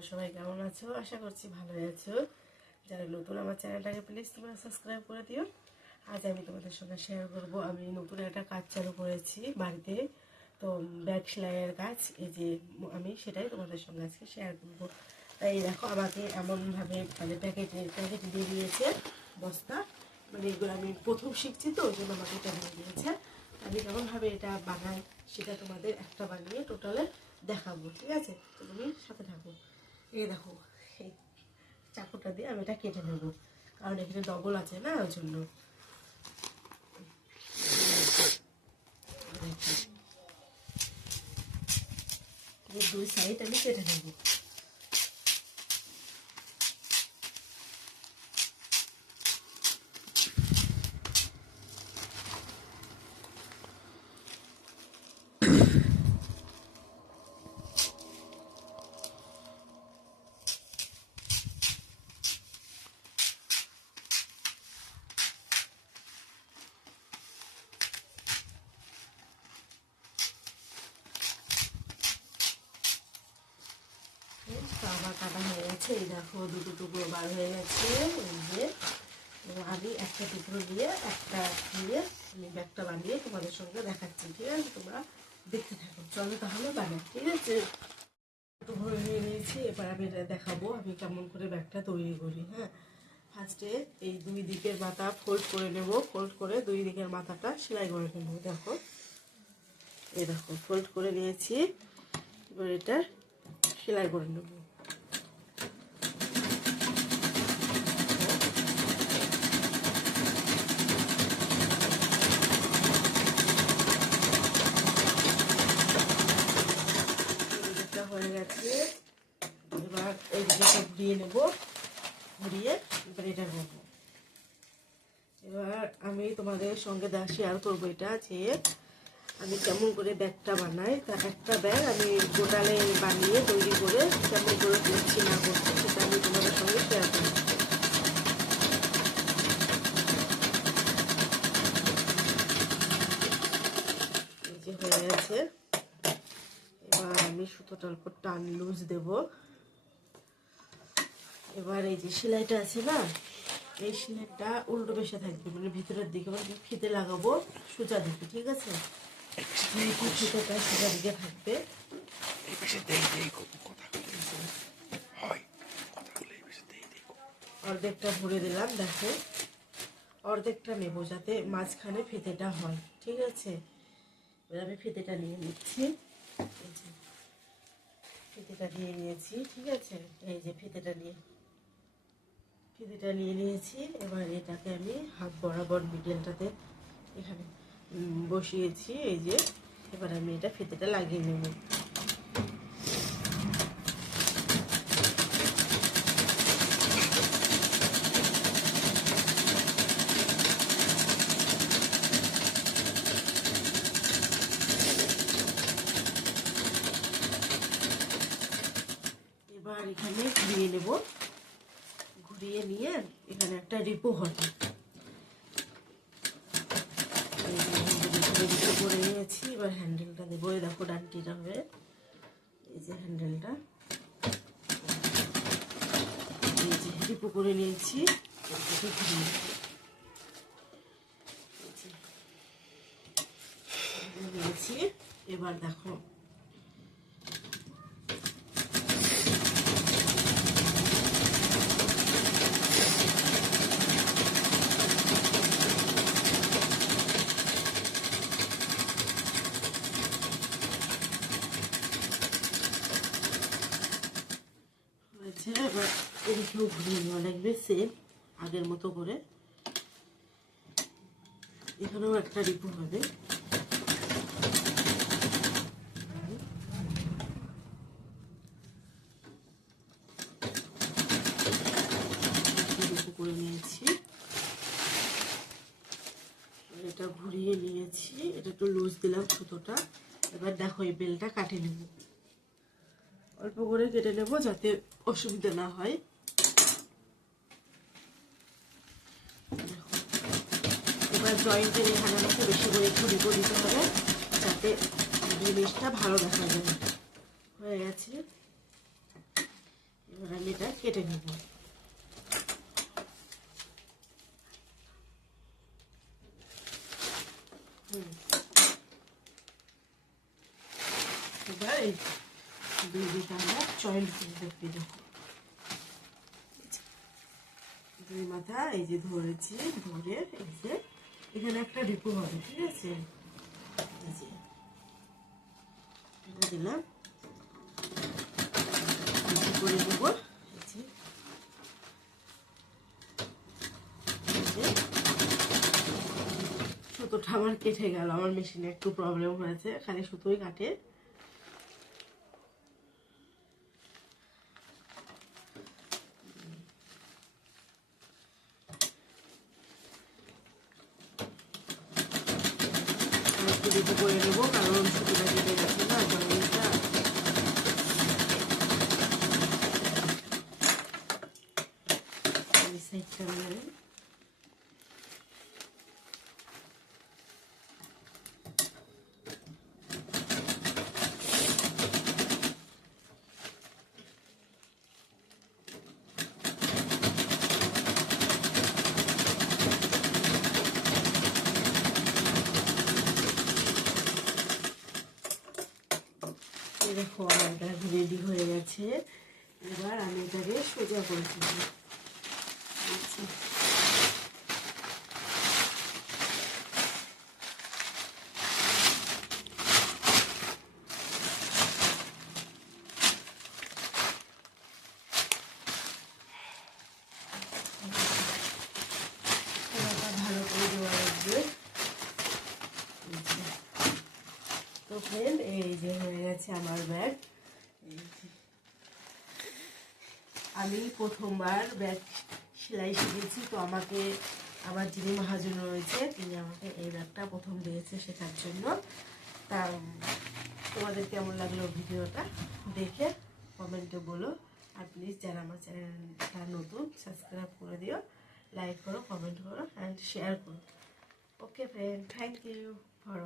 তোমরা সবাই কেমন আছো? আশা করছি ভালোই আছো। যারা নতুন আমার চ্যানেলটাকে প্লিজ তোমরা সাবস্ক্রাইব করে দিও। আজ আমি তোমাদের সঙ্গে শেয়ার করব। আমি নতুন একটা কাজ চালু করেছি বাড়িতে। তো ব্যাগ সেলাইয়ের কাজ, এই যে আমি সেটাই তোমাদের সঙ্গে আজকে শেয়ার করব। তাই দেখো, আমাকে এমনভাবে মানে প্যাকেট প্যাকেট দিয়ে দিয়েছে বস্তা। মানে এগুলো আমি প্রথম শিখছি তো, ওই জন্য আমাকে এটা দিয়ে দিয়েছে। আমি কেমনভাবে এটা বানাই, সেটা তোমাদের একটা বানিয়ে টোটালে দেখাবো, ঠিক আছে? এই দেখো, এই চাকুটা দিয়ে আমি এটা কেটে নেব। কারণ এখানে ডবল আছে না, ওই জন্য। দুই সাইড আমি কেটে নেব তো আমার কাটা হয়ে গেছে। এই দেখো, দুটো টুকরো বার হয়ে গেছে। এই যে আমি একটা টুকরো নিয়ে একটা নিয়ে আমি ব্যাগটা বানিয়ে তোমাদের সঙ্গে দেখাচ্ছি, ঠিক আছে? তোমরা দেখতে থাকো। চলো তাহলে বানাই, ঠিক আছে? টুকরো নিয়ে নিয়েছি, এবার আমি দেখাবো আমি কেমন করে ব্যাগটা তৈরি করি হ্যাঁ? ফার্স্টে এই দুই দিকের মাথা ফোল্ড করে নেব। ফোল্ড করে দুই দিকের মাথাটা সেলাই করে নেব, দেখো। এই দেখো ফোল্ড করে নিয়েছি। এবার এটা সেলাই করে নেব এটা হয়ে গেছে এবার এই দিকে ঘুরিয়ে নেব, ঘুরিয়ে এবার এটা নেব এবার আমি তোমাদের সঙ্গে দা শেয়ার করব এটা যে আমি কেমন করে ব্যাগটা বানাই। তা একটা ব্যাগ আমি গোটালে বানিয়ে তৈরি করে কেমন করে করছি না করছি সেটা আমি তোমাদের সঙ্গে শেয়ার করি হয়ে গেছে। এবার আমি সুতোটার অল্প টান লুজ দেব। এবার এই যে সেলাইটা আছে না এই সেলাইটা উল্টো বেশে থাকবে মানে ভিতরের দিকে মানে ফিতে লাগাবো সোজা দিকে ঠিক আছে? ফিতেটা সোজা দিকে থাকবে। অর্ধেকটা ভরে দিলাম দেখো। অর্ধেকটা নেব যাতে মাঝখানে ফিতেটা হয় ঠিক আছে? এবার আমি ফিতেটা নিয়ে নিচ্ছি। ফিতেটা নিয়ে নিয়েছি ঠিক আছে? এই যে ফিতেটা নিয়ে ফিতেটা নিয়ে নিয়েছি। এবার এটাকে আমি হাত বরাবর মিডলটাতে এখানে বসিয়েছি। এই যে, এবার আমি এটা ফিতেটা লাগিয়ে নেব। এবার এখানে ঘুরিয়ে নেব। ঘুরিয়ে নিয়ে এখানে একটা রিপো হবে রিপো করে নিয়েছি, এবার হ্যান্ডেলটা দেবো। এই দেখো ডান্টিটা হবে এই যে হ্যান্ডেলটা। এই যে রিপো করে নিয়েছি। নিয়েছি। এবার দেখো হয়েছে এবার এদিকেও ঘুরিয়ে নেওয়া লাগবে সেম আগের মতো করে। এখানেও একটা রিপু হবে। করে নিয়েছি। এটা ঘুরিয়ে নিয়েছি। এটা একটু লুজ দিলাম সুতোটা। এবার দেখো, এই বেলটা কাটে নেব। অল্প করে কেটে নেব যাতে অসুবিধা না হয় দেখো। এবার জয়েন্টের এখানে আমাকে বেশি করে একটু রিপো দিতে হবে, যাতে জিনিসটা ভালো দেখা যায়। হয়ে গেছে। এবার আমি এটা কেটে নেব। এবার আমরা জয়েন্ট করে দেখবি দেখো দুই মাথা এই যে ধরেছি, ধরে এই যে এখানে একটা ডিপো হবে, ঠিক আছে? এটা দিলাম। যে এই যে সুতোটা আমার কেটে গেল, আমার মেশিনে একটু প্রবলেম হয়েছে, খালি সুতোই কাটে। আর একটু দিতে করে নেব কারণ সুতোটা কেটে গেছে না জয়েন্টটা এই সাইডটা দেখো আমার রেডি হয়ে গেছে। এবার আমি এটাকে সোজা করে দিলাম আচ্ছা এবারটা ভালো করে দেওয়া লাগবে এই যে। তো ফ্রেন্ড এই যে হয়ে গেছে আমার ব্যাগ আমি প্রথমবার ব্যাগ সেলাই শিখেছি, তো আমাকে আমার যিনি মহাজন রয়েছে, তিনি আমাকে এই ব্যাগটা প্রথম দিয়েছে শেখার জন্য। তা তোমাদের কেমন লাগল ভিডিওটা দেখে কমেন্টে বলো। আর প্লিজ যারা আমার চ্যানেলটা নতুন সাবস্ক্রাইব করে দিও লাইক করো কমেন্ট করো অ্যান্ড শেয়ার করো। Okay friend thank you for